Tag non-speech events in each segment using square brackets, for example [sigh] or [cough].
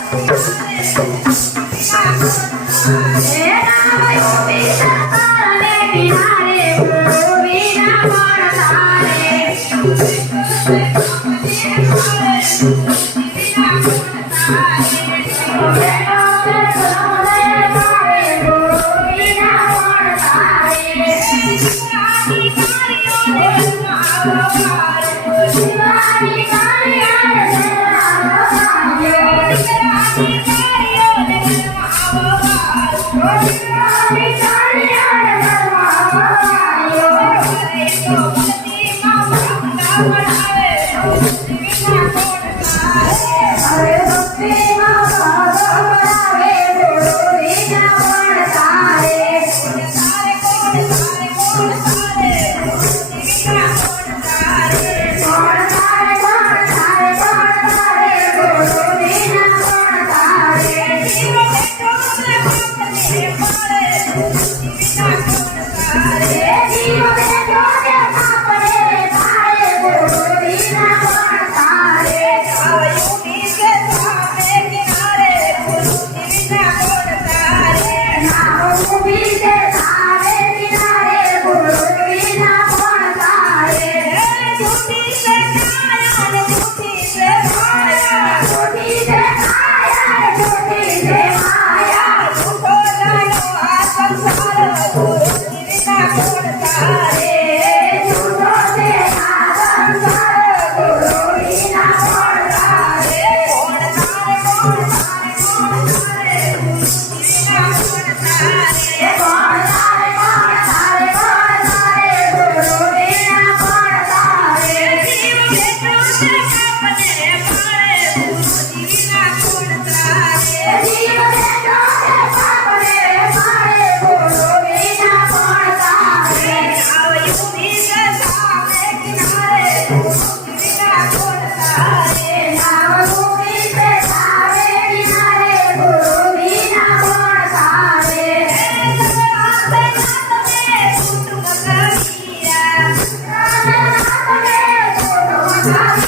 Yeah. [laughs] Yes!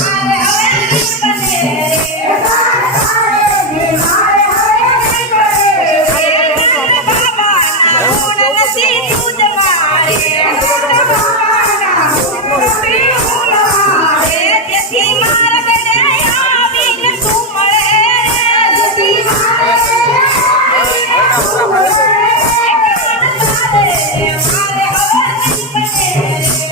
Yes.